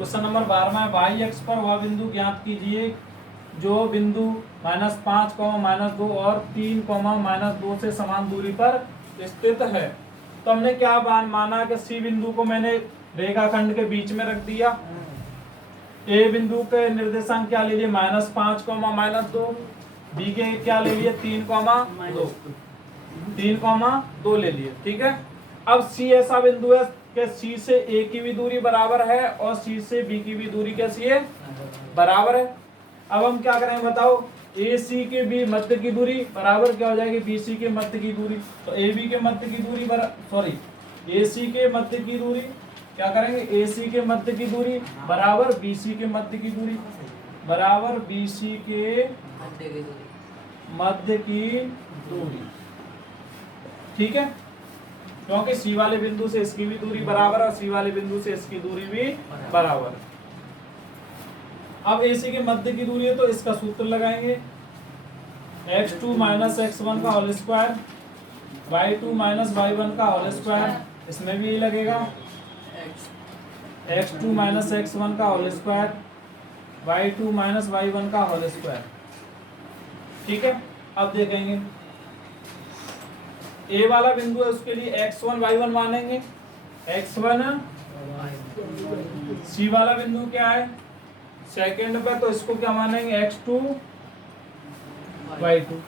Question number 12 है, Y अक्ष पर वह बिंदु ज्ञात कीजिए जो बिंदु -5, -2 और 3, -2 से समान दूरी पर स्थित है। तो हमने क्या माना कि सी बिंदु को मैंने रेखाखंड के बीच में रख दिया। ए बिंदु के निर्देशांक क्या ले लिए, -5, -2। बी के क्या ले लिए, 3, 2। 3, 2 ले लिए, ठीक है। अब सी ऐसा बिंदु है कि सी से ए की भी दूरी बराबर है और सी से बी की भी दूरी कैसी है, बराबर है। अब हम क्या करेंगे बताओ, ए सी के भी मध्य की दूरी बराबर क्या हो जाएगी, बी सी के मध्य की दूरी। तो ए बी के मध्य की दूरी ए सी के मध्य की दूरी क्या करेंगे, ए सी के मध्य की दूरी बराबर बी सी के मध्य की दूरी, बराबर बी सी के मध्य की दूरी, ठीक है। क्योंकि सी वाले बिंदु से इसकी भी दूरी बराबर है और सी वाले बिंदु से इसकी दूरी भी बराबर है। अब AC के मध्य की दूरी है तो इसका सूत्र लगाएंगे, x2 - x1 का होल स्क्वायर, y2 - y1 का होल स्क्वायर, इसमें भी यही लगेगा, x2 - x1 का होल स्क्वायर, y2 - y1 का होल स्क्वायर, ठीक है। अब देखेंगे ए वाला बिंदु है, उसके लिए x1 y1 मानेंगे, x1 सी वाला बिंदु क्या है सेकंड पे, तो इसको क्या मानेंगे, x2 y2।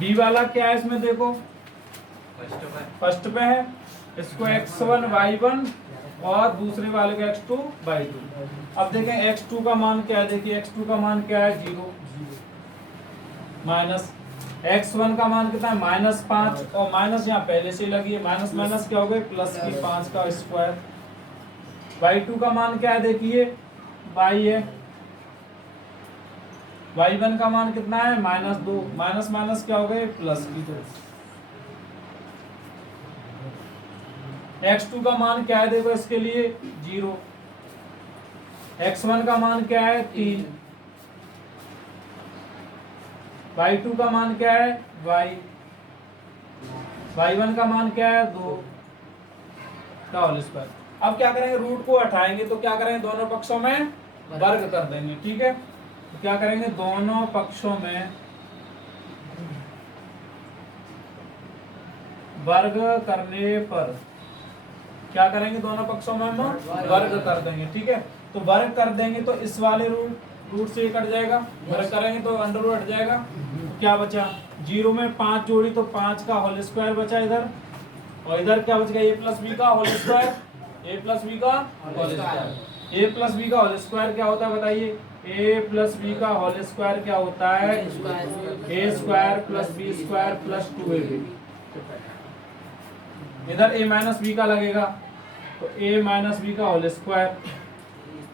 बी वाला क्या है इसमें देखो, फर्स्ट पे है, इसको x1 y1 और दूसरे वाले का x2 y2। अब देखें x2 का मान क्या है, देखिए x2 का मान क्या है 0, माइनस x1 का मान कितना है -5 और माइनस यहाँ पहले से लगी है, माइनस माइनस क्या हो गए प्लस की 5 का स्क्वायर। y2 का मान क्या है देखिए y है, y1 का मान कितना है -2, माइनस माइनस क्या हो गए प्लस की 2। x2 का मान क्या है देखो इसके लिए 0, x1 का मान क्या है 3, y2 का मान क्या है y, y1 का मान क्या है 2 का होल स्क्वायर। अब क्या करेंगे, रूट को हटाएंगे तो क्या करेंगे, दोनों पक्षों में वर्ग कर देंगे, ठीक है। तो क्या करेंगे, दोनों पक्षों में वर्ग करने पर क्या करेंगे, दोनों पक्षों में हम वर्ग कर देंगे, ठीक है। तो वर्ग कर देंगे तो इस वाले रूट से कट जाएगा, वर्ग करेंगे तो अंडर रूट हट जाएगा, तो क्या बचा 0 में 5 जोड़ी तो 5 का होल स्क्वायर बचा इधर, और इधर क्या बच गया a प्लस बी का whole square, a plus b का whole square. a plus b का होल स्क्वायर क्या होता है बताइए, a प्लस बी का होल स्क्वायर क्या होता है, a square plus b square plus 2ab। इधर a माइनस बी का लगेगा तो a माइनस बी का whole square,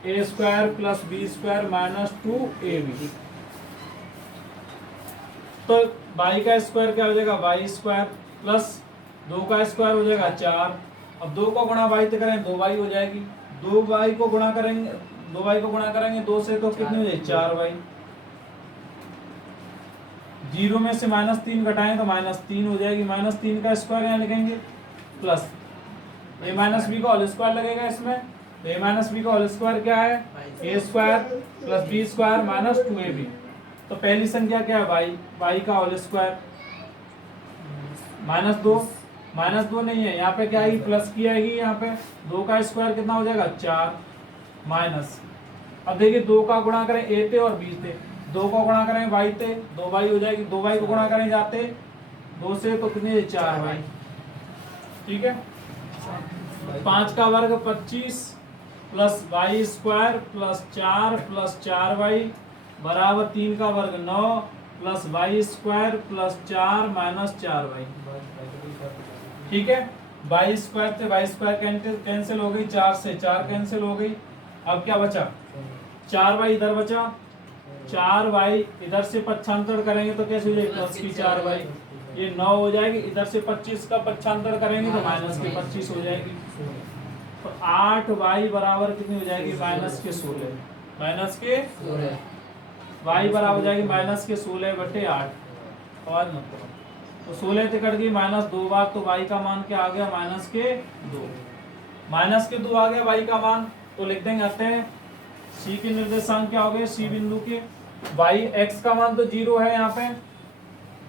a square plus b square minus 2ab। तो y का स्क्वायर क्या हो जाएगा, y स्क्वायर प्लस 2 का स्क्वायर हो जाएगा 4। अब 2 को गुणा y से करें 2y हो जाएगी, 2y को गुणा करेंगे 2 से तो कितनी हो जाएगी 4y। 0 में से -3 घटाएं तो -3 हो जाएगी, -3 का स्क्वायर यहाँ लिखेंगे प्लस a माइनस बी का होल स्क्वायर लगेगा इसमें, तो a माइनस बी का होल स्क्वायर क्या है, a square plus b square minus 2ab। तो पहली संख्या क्या है y का होल स्क्वायर -2 नहीं है, यहाँ पे क्या आएगी प्लस की आएगी, यहाँ पे 2 का स्क्वायर कितना हो जाएगा 4 माइनस। अब देखिए 2 का गुणा करें a थे और b थे, 2 को गुणा करें y थे 2y हो जाएगी, 2y को गुणा करें जाते 2 से तो कितने 4y, ठीक है। 5 का वर्ग 25 plus y square plus 4 plus 4y बराबर 3 का वर्ग 9 plus y square plus 4 minus 4y, ठीक है। y स्क्वायर थे y स्क्वायर कैंसिल हो गई, 4 से 4 कैंसिल हो गई। अब क्या बचा 4y इधर बचा, 4y इधर से पक्षांतर करेंगे तो कैसे हो जाएगी प्लस की 4y, ये 9 हो जाएगी, इधर से 25 का पक्षांतर करेंगे तो माइनस की 25 हो जाएगी। तो 8y बराबर कितनी हो जाएगी माइनस के 16, माइनस के y बराबर हो जाएगी माइनस के 16/8 और मतलब तो 16 से कट गई माइनस 2 बार, तो y का मान क्या आ गया -2, -2 आ गया y का मान। तो लिख देंगे अतः सी के निर्देशांक क्या हो गए, सी बिंदु के वाई एक्स का मान तो 0 है, यहाँ पे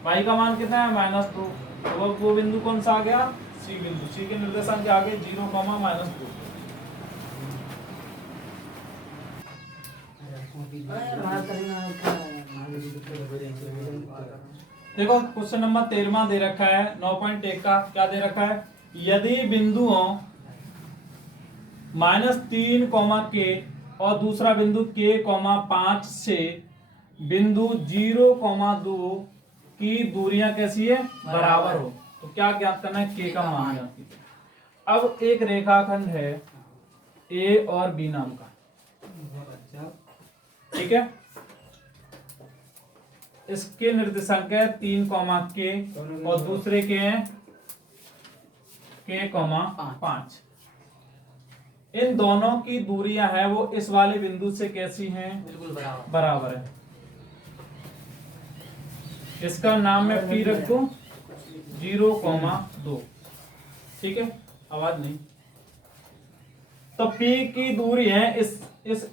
वाई का मान कितना है -2, तो वो बिंदु कौन सा आ गया, सी बिंदु। सी के निर्देशांक क्या आ गए 0, -2। देखो क्वेश्चन नंबर 13 दे रखा है 9.1 का, क्या दे रखा है, यदि बिंदुओं -3, के और दूसरा बिंदु k, 5 से बिंदु 0, 2 की दूरियां कैसी है, बराबर हो, तो क्या ज्ञात करना है, k का मान ज्ञात कीजिए। अब एक रेखाखंड है a और b नाम का, ठीक है, इसके निर्देशांक है 3, k और दूसरे के हैं k, 5। इन दोनों की दूरियां है वो इस वाले बिंदु से कैसी हैं, बिल्कुल बराबर है। इसका नाम मैं P रख दूं 0, 2, ठीक है, आवाज नहीं। तो P की दूरी है इस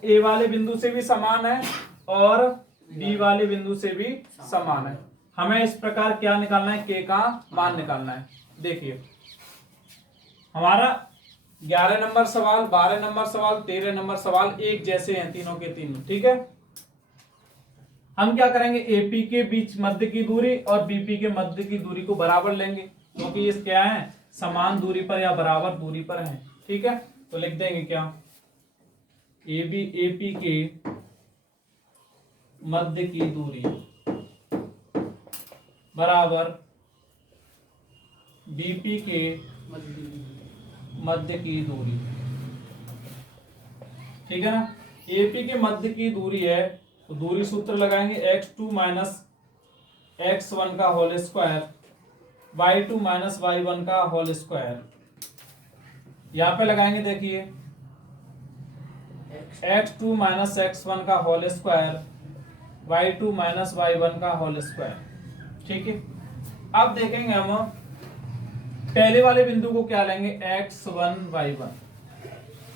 A वाले बिंदु से भी समान है और B वाले बिंदु से भी समान है। हमें इस प्रकार क्या निकालना है, K का मान निकालना है। देखिए हमारा 11 नंबर सवाल, 12 नंबर सवाल, 13 नंबर सवाल एक जैसे हैं तीनों के तीनों, ठीक है। हम क्या करेंगे, एपी के बीच मध्य की दूरी और बीपी के मध्य की दूरी को बराबर लेंगे, क्योंकि ये क्या है, समान दूरी पर या बराबर दूरी पर है, ठीक है। तो लिख देंगे क्या, एपी के मध्य की दूरी बराबर बीपी के मध्य की दूरी, ठीक है ना। एपी के मध्य की दूरी है तो दूरी सूत्र लगाएंगे x2 माइनस x1 का whole square, y2 minus y1 का होल स्क्वायर। यहां पे लगाएंगे, देखिए x2 माइनस x1 का whole square, y2 minus y1 का होल स्क्वायर, ठीक है। अब देखेंगे हम पहले वाले बिंदु को क्या लेंगे, x1 y1,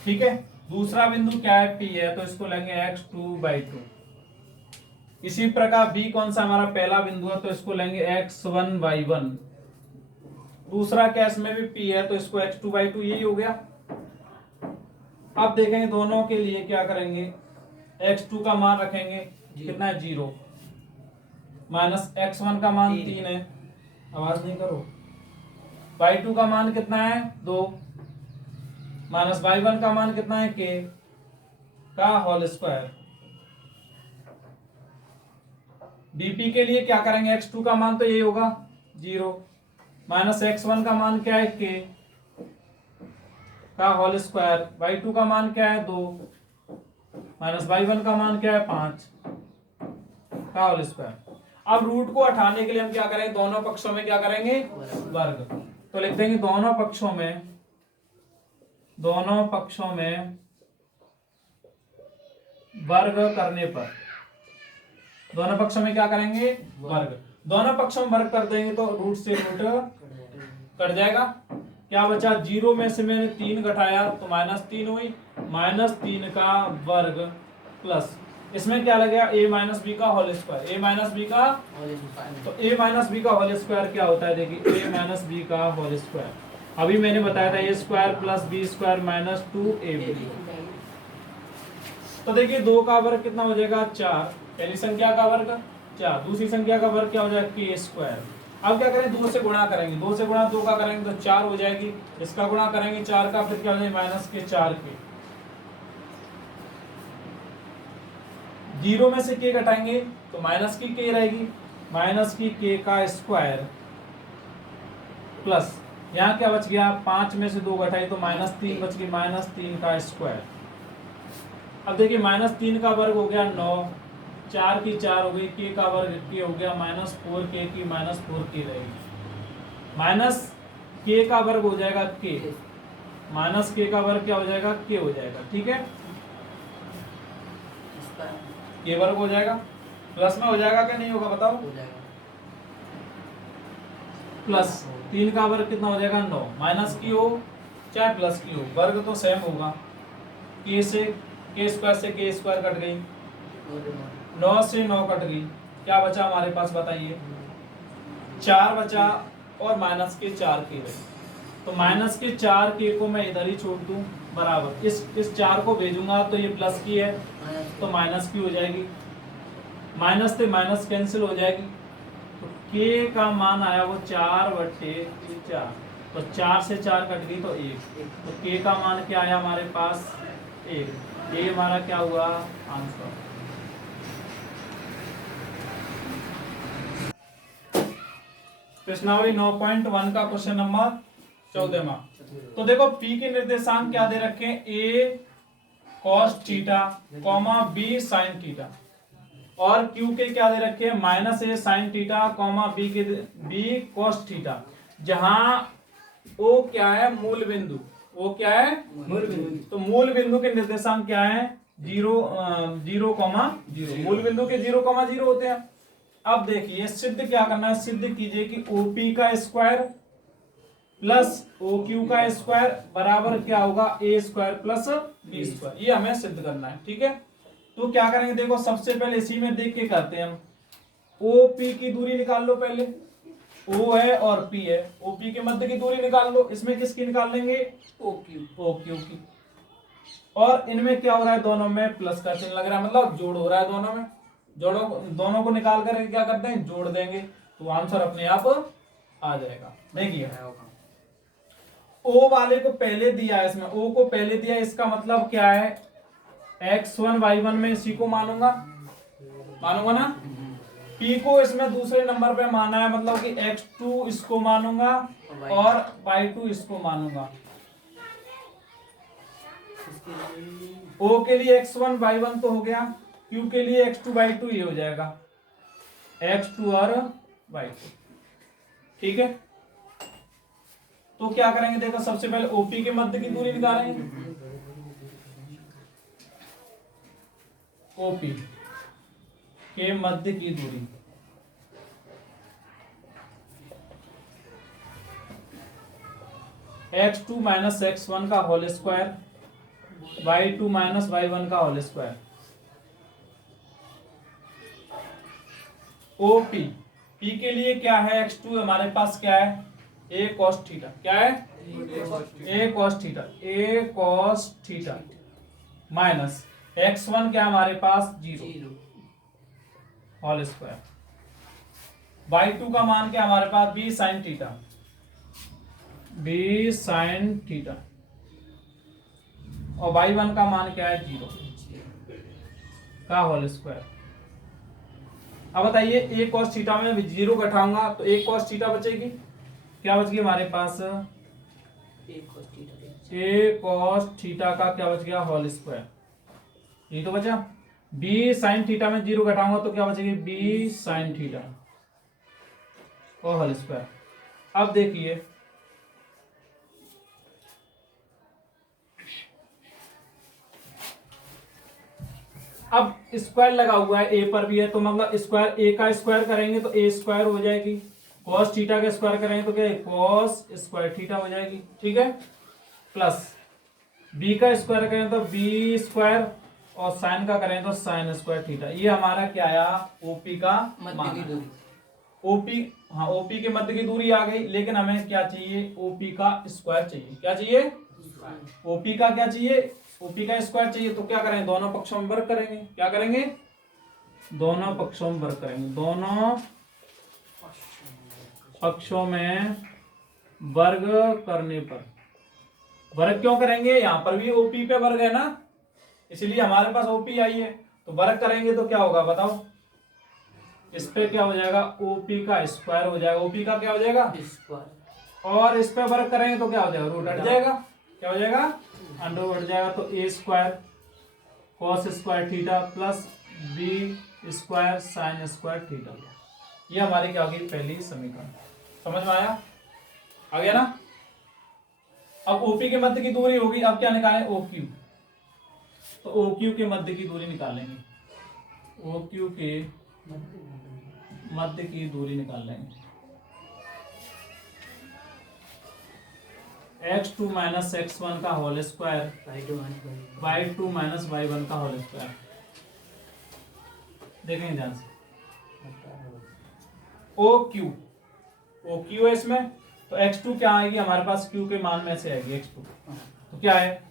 ठीक है। दूसरा बिंदु क्या है, P है, तो इसको लेंगे x2/2। इसी प्रकार B कौन सा हमारा पहला बिंदु है, तो इसको लेंगे x1 y1। दूसरा केस में भी P है, तो इसको x2/2, यही हो गया। अब देखेंगे दोनों के लिए क्या करेंगे, x2 का मान रखेंगे कितना है 0, माइनस x1 का मान 3 है, आवाज नहीं करो, y2 का मान कितना है 2, माइनस y1 का मान कितना है k का होल स्क्वायर। बीपी के लिए क्या करेंगे, x2 का मान तो यही होगा 0, माइनस x1 का मान क्या है k का होल स्क्वायर, y2 का मान क्या है 2, माइनस y1 का मान क्या है 5 का होल स्क्वायर। अब रूट को हटाने के लिए हम क्या करेंगे, दोनों पक्षों में क्या करेंगे, वर्ग। तो लिख देंगे दोनों पक्षों में वर्ग करने पर, दोनों पक्षों में क्या करेंगे, वर्ग। दोनों पक्षों में वर्ग कर देंगे तो रूट से रूट कट जाएगा। क्या बचा, 0 में से मैंने 3 घटाया तो -3 हुई, -3 का वर्ग प्लस इसमें क्या लगेगा, a माइनस बी का whole square, a minus b का, तो a माइनस बी का होल स्क्वायर क्या होता है, देखिए a माइनस बी का होल स्क्वायर, अभी मैंने बताया था a square plus b square minus 2ab। तो देखिए 2 का वर्ग कितना हो जाएगा 4, पहली संख्या का वर्ग 4, दूसरी संख्या का वर्ग क्या हो जाएगा k स्क्वायर। अब क्या करें, 2 से गुणा करेंगे, 2 से गुणा 2 का करेंगे तो 4 हो जाएगी, इसका गुणा करेंगे 4 का, फिर क्या हो जाएगा माइनस के 4k। 0 में से k घटाएंगे तो माइनस की k रहेगी, माइनस की k का स्क्वायर प्लस यहाँ क्या बच गया, 5 में से 2 घटाई तो -3 बच गई, -3 का स्क्वायर। अब देखिए -3 का वर्ग हो गया 9, 4 की 4 हो गई, k का वर्ग k हो गया -4k की -4k रहेगी, माइनस k का वर्ग हो जाएगा k, माइनस k का वर्ग क्या हो जाएगा, k हो जाएगा, ठीक है। k वर्ग हो जाएगा, प्लस में हो जाएगा क्या नहीं होगा बताओ, प्लस 3 का वर्ग कितना हो जाएगा 9, माइनस की हो चाहे प्लस की हो वर्ग तो सेम होगा, के स्क्वायर से के स्क्वायर कट गई, 9 से 9 कट गई, क्या बचा हमारे पास बताइए, 4 बचा और माइनस के 4 के रहे। तो माइनस के 4 के को मैं इधर ही छोड़ दूं बराबर, इस 4 को भेजूंगा तो ये प्लस की है तो माइनस की हो जाएगी, माइनस से माइनस कैंसिल हो जाएगी। तो के का मान आया वो 4/4, तो 4 से 4 कट गई तो 1, तो के का मान क्या आया हमारे पास 1। ये हमारा क्या हुआ आंसर। प्रश्नावली 9.1 का क्वेश्चन नंबर 14वां। तो देखो P के निर्देशांक क्या दे रखे हैं, A cos theta comma B sin theta, और Q के क्या दे रखे हैं -A sin theta comma B cos theta, जहां O क्या है मूल बिंदु, O क्या है मूल बिंदु, तो मूल बिंदु के निर्देशांक क्या है 0, 0,0, मूल बिंदु के 0,0 होते हैं। अब देखिए सिद्ध क्या करना है, सिद्ध कीजिए कि OP का स्क्वायर प्लस OQ का स्क्वायर बराबर क्या होगा A square plus B square, ये हमें सिद्ध करना है। ठीक है, तो क्या करेंगे देखो सबसे पहले इसी में देख के करते हैं हम। OP की दूरी निकाल लो पहले, O है और P है, OP के मध्य की दूरी निकाल लो, इसमें किसकी निकाल लेंगे OQ की, और इनमें क्या हो रहा है दोनों में प्लस का चिन्ह लग रहा है, मतलब जोड़ हो रहा है दोनों में, दोनों को निकाल कर क्या करते हैं जोड़ देंगे, तो आंसर अपने आप आ जाएगा। देखिए O वाले को पहले दिया है, इसमें O को पहले दिया है, इसका मतलब क्या है x1 y1 में इसी को मानूंगा ना, P को इसमें दूसरे नंबर पे माना है, मतलब कि x2 इसको मानूंगा और y2 इसको मानूंगा। O के लिए x1 y1 तो हो गया, Q के लिए x2 y2 ये हो जाएगा x2 और y2। ठीक है, तो क्या करेंगे देखो सबसे पहले OP के मध्य की दूरी निकालेंगे, OP के मध्य की दूरी x2 माइनस x1 का whole square y2 minus y1 का होल स्क्वायर। OP P के लिए क्या है x2 हमारे पास क्या है A cos थीटा, क्या है A cos theta minus x1 क्या हमारे पास 0 होल स्क्वायर, y2 का मान क्या हमारे पास B sin थीटा, और y1 का मान क्या है 0 का होल स्क्वायर। अब बताइए A cos थीटा में 0 घटाऊंगा तो A cos थीटा बचेगी, क्या बच गया हमारे पास A cos थीटा का क्या बच गया होल स्क्वायर, ये तो बचा। B sin थीटा में 0 घटाऊंगा तो क्या बचेगी B sin थीटा और होल स्क्वायर। अब देखिए अब स्क्वायर लगा हुआ है A पर भी है, तो मतलब स्क्वायर A का स्क्वायर करेंगे तो A स्क्वायर हो जाएगी, cos थीटा का स्क्वायर करेंगे तो क्या है cos स्क्वायर थीटा हो जाएगी। ठीक है, प्लस B का स्क्वायर करें तो B स्क्वायर और साइन का करें तो साइन स्क्वायर थीटा। ये हमारा क्या आया OP का मान है। OP हाँ OP के मध्य की दूरी आ गई, लेकिन हमें क्या चाहिए OP का स्क्वायर चाहिए, क्या चाहिए OP का क्या चाहिए OP का स्क्वायर चाहिए। तो क्या करेंगे दोनों पक्षों में वर्ग करेंगे, क्या करेंगे दोनों पक्षों में वर्ग करेंगे, दोनों पक्षों में वर्ग करने पर, वर्ग क्यों करेंगे यहाँ पर भी OP पे वर्ग है ना, इसलिए हमारे पास OP आई है, तो वर्ग करेंगे तो क्या होगा बताओ, इस पे क्या हो जाएगा OP का स्क्वायर हो जाएगा, OP का क्या हो जाएगा स्क्वायर, और इस पे वर्ग करेंगे तो क्या हो जाएगा रूट हट जाएगा, क्या हो जाएगा अंडर हट जाएगा, तो A square cos square theta plus B square sine square theta. ये हमारी क्या होगी पहली समीकरण, समझ में आया, आ गया ना। अब OP के मध्य की दूरी होगी, अब क्या निकालें OQ, तो OQ के मध्य की दूरी निकालेंगे, OQ के मध्य की दूरी निकाल लेंगे, x2 माइनस x1 का whole square y2 minus y1 का होल स्क्वायर। देखेंगे ध्यान से, ओ क्यू है इसमें, तो x2 क्या आएगी हमारे पास, q के मान में से आएगी x2, तो क्या है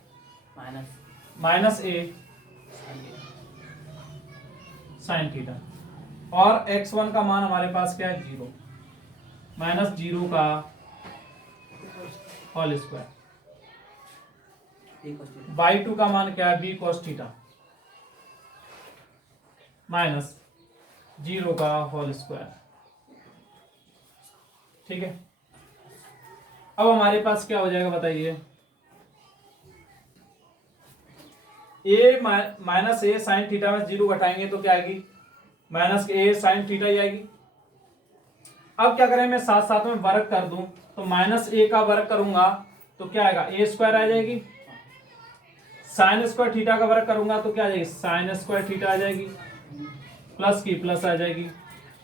माइनस a साइन थीटा, और x1 का मान हमारे पास क्या है 0 माइनस 0 का होल स्क्वायर, y2 का मान क्या है b cos थीटा माइनस 0 का होल स्क्वायर। ठीक है, अब हमारे पास क्या हो जाएगा बताइए, a minus A sine theta में 0 घटाएंगे तो क्या आएगी, माइनस ए साइन थीटा ही आएगी। अब क्या करें, मैं साथ साथ में वर्ग कर दूं, तो माइनस ए का वर्ग करूंगा तो क्या आएगा, ए स्क्वायर आ जाएगी, साइन स्क्वायर थीटा का वर्ग करूंगा तो क्या आ जाएगी, साइन स्क्वायर थीटा आ जाएगी, प्लस की प्लस आ जाएगी,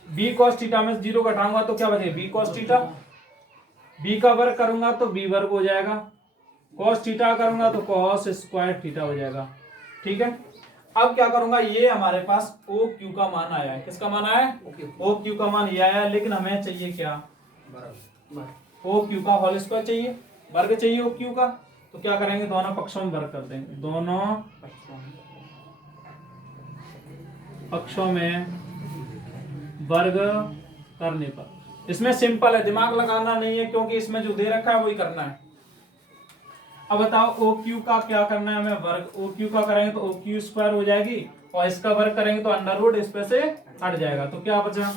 बी कॉस थीटा में 0 घटाऊंगा तो क्या बचेगा, बी कॉस थीटा, बी का वर्ग करूंगा तो बी वर्ग हो जाएगा, कॉस थीटा करूंगा तो कॉस स्क्वायर थीटा हो जाएगा। ठीक है, अब क्या करूंगा, ये हमारे पास ओ क्यू का मान आया है, किसका मान आया है, ओ क्यू का मान ये आया है, लेकिन हमें चाहिए क्या, ओ क्यू का होल स्क्वायर चाहिए, वर्ग चाहिए ओ क्यू का, तो क्या करेंगे, दोनों पक्षों में वर्ग कर देंगे, दोनों पक्षों में वर्ग करने पर, इसमें सिंपल है, दिमाग लगाना नहीं है, क्योंकि इसमें जो दे रखा है वही करना है। अब बताओ ओ क्यू का क्या करना है हमें, वर्ग, ओ क्यू का करेंगे तो ओ क्यू स्क्वायर हो जाएगी, और इसका वर्ग करेंगे तो अंडर रूट इस पे से हट जाएगा, तो क्या बचा,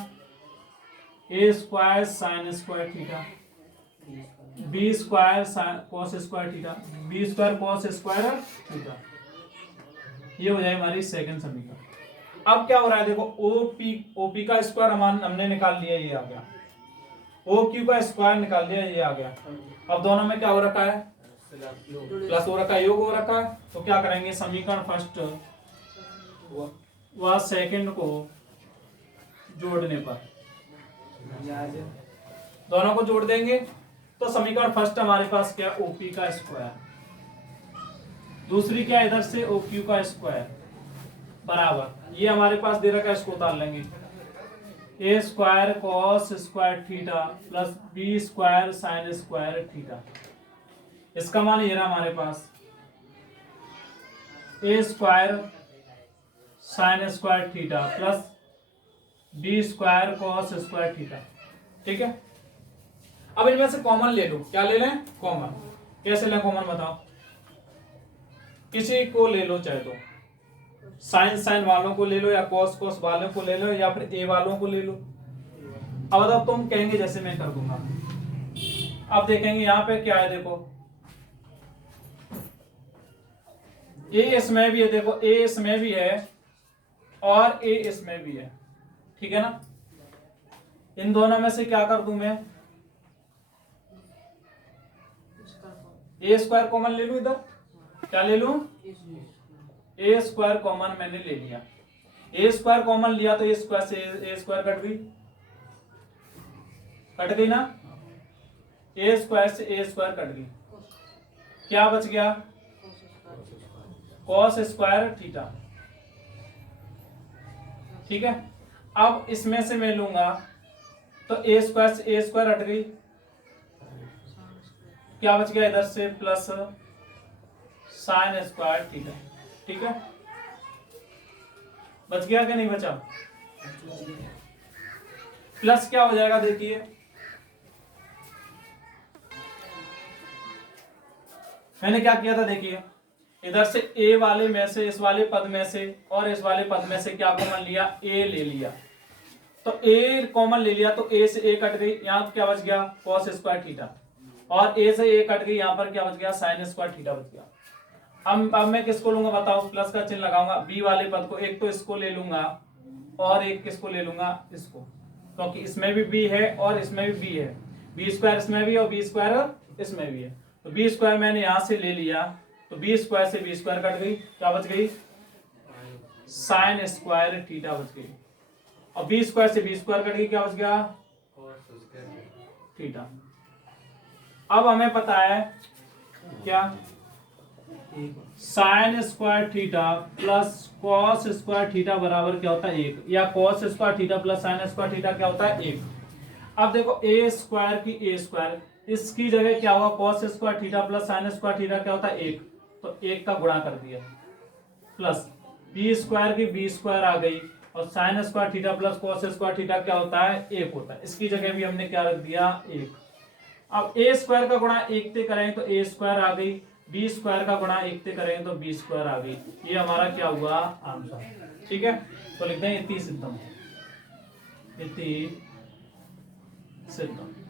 a square sine square theta, b square cos square theta, b square cos square theta, ये हो जाए हमारी सेकंड समीकरण। अब क्या हो रहा है देखो, ओपी का स्क्वायर हमने निकाल लिया, ये आ गया, ओ क्यू का स्क्वायर निकाल लिया, ये आ गया। अब दोनों में क्या हो रखा है, प्लस हो रखा है, योग हो रखा है, तो क्या करेंगे, समीकरण फर्स्ट व सेकंड को जोड़ने पर, दोनों को जोड़ देंगे तो समीकरण फर्स्ट हमारे पास क्या, ओपी का स्क्वायर, दूसरी क्या इधर से ओ क्यू का स्क्वायर बराबर, ये हमारे पास दे रखा है, इसको उतार लेंगे, a square cos square theta plus b square sine square theta, इसका मान ये रहा हमारे पास, a square sine square theta plus b square cos square theta. ठीक है, अब इनमें से कॉमन ले लो, क्या ले लें, कॉमन, कैसे लें कॉमन बताओ, किसी को ले लो, चाहे तो साइन साइन वालों को ले लो, या कॉस कॉस वालों को ले लो, या फिर ए वालों को ले लो। अब बताओ, तुम कहेंगे जैसे मैं कर दूंगा, अब देखेंगे यहाँ पे क्या है, देखो ए इसमें भी है, देखो ए इसमें भी है और ए इसमें भी है, ठीक है ना, इन दोनों में से क्या कर दूं मैं, ए स्क्वायर कॉमन ले लूं, इधर क्या ले लूं, ए स्क्वायर कॉमन मैंने ले लिया, ए स्क्वायर कॉमन लिया तो ए स्क्वायर से ए स्क्वायर कट गई ना, ए स्क्वायर से ए स्क्वायर कट गई, क्या बच गया, कॉस स्क्वायर थीटा। ठीक है, अब इसमें से मैं लूंगा तो ए स्क्वायर से ए स्क्वायर हट गई, क्या बच गया इधर से, प्लस साइन स्क्वायर थीटा। ठीक है, बच गया कि नहीं बचा, प्लस क्या हो जाएगा, देखिए मैंने क्या किया था, देखिए इधर से ए वाले में से, इस वाले पद में से और इस वाले पद में से क्या कॉमन लिया, ए ले लिया, तो ए कॉमन ले लिया तो ए से ए कट गई, यहाँ क्या बच गया, कॉस स्क्वायर थीटा, और ए से ए कट गई, यहाँ पर क्या बच गया, साइन स्क्वायर थीटा बच गया। अब मैं किसको लूंगा बताओ, प्लस का चिन्ह लगाऊंगा, बी वाले पद को, एक तो इसको ले लूंगा और एक किसको ले लूंगा, इसको, क्योंकि इसमें भी बी है और इसमें भी बी है, बी स्क्वायर इसमें भी और बी स्क्वायर इसमें भी है, तो बी स्क्वायर मैंने यहां से ले लिया, तो बी स्क्वायर से बी स्क्वायर कट गई, क्या बच गई, साइन स्क्वायर थीटा बच गई, और बी स्क्वायर से बी स्क्वायर कट गई, क्या बच गया, थीटा। अब हमें पता है क्या sign square theta plus cos square theta बराबर क्या होता है 1, या cos square theta plus sign square theta क्या होता है 1। अब देखो ए स्क्वायर की ए स्क्वायर, इसकी जगह क्या होगा, cos square theta plus sign square theta क्या होता है 1, तो 1 का गुणा कर दिया, प्लस बी स्क्वायर की बी स्क्वायर आ गई, और sign square theta plus cos square theta क्या होता है 1 होता है, इसकी जगह भी हमने क्या रख दिया 1। अब ए स्क्वायर का गुणा 1 से करें तो ए स्क्वायर आ गई, बी स्क्वायर का गुणा 1 से करें तो बी स्क्वायर आ गई, ये हमारा क्या हुआ आंसर। ठीक है, तो लिखते हैं इति सिद्धम, इति सिद्धम।